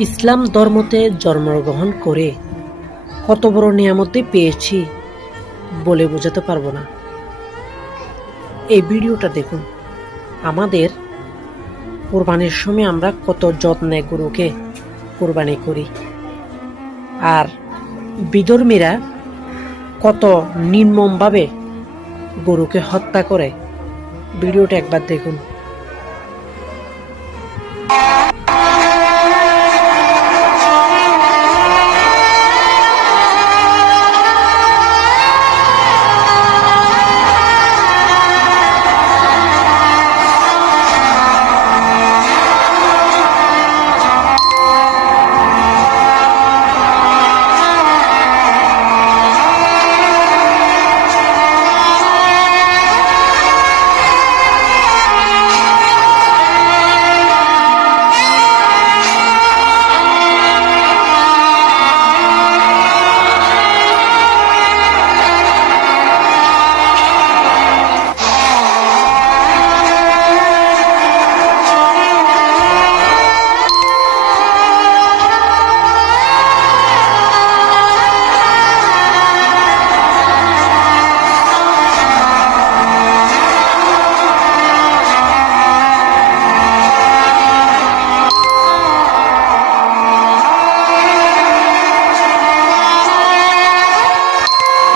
ইসলাম ধর্মতে জন্মগ্রহণ করে কত বড় নিয়ামত পেয়েছি বলে বোঝাতে পারবো না। এই ভিডিওটা দেখুন। আমাদের কোরবানির সময় আমরা কত যত্নে গরুকে কোরবানি করি, আর বিধর্মীরা কত নির্মমভাবে গরুকে হত্যা করে। ভিডিওটা একবার দেখুন।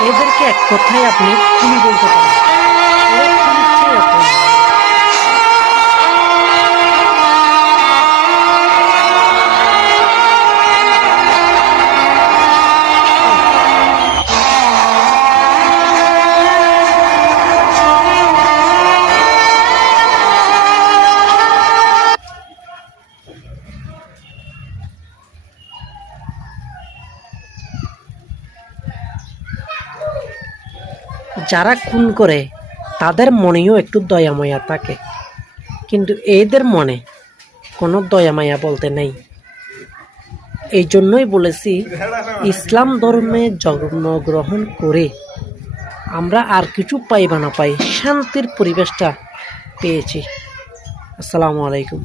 এদেরকে এক কথায় আপনি খুনি বলতে পারেন। এরা খুনির চেয়ে অপরাধী। যারা খুন করে তাদের মনেও একটু দয়া মায়া থাকে, কিন্তু এদের মনে কোনো দয়া মায়া বলতে নেই। এই জন্যই বলেছি, ইসলাম ধর্মে জন্মগ্রহণ করে আমরা আর কিছু পাই বা না পাই, শান্তির পরিবেশটা পেয়েছি। আসসালামু আলাইকুম।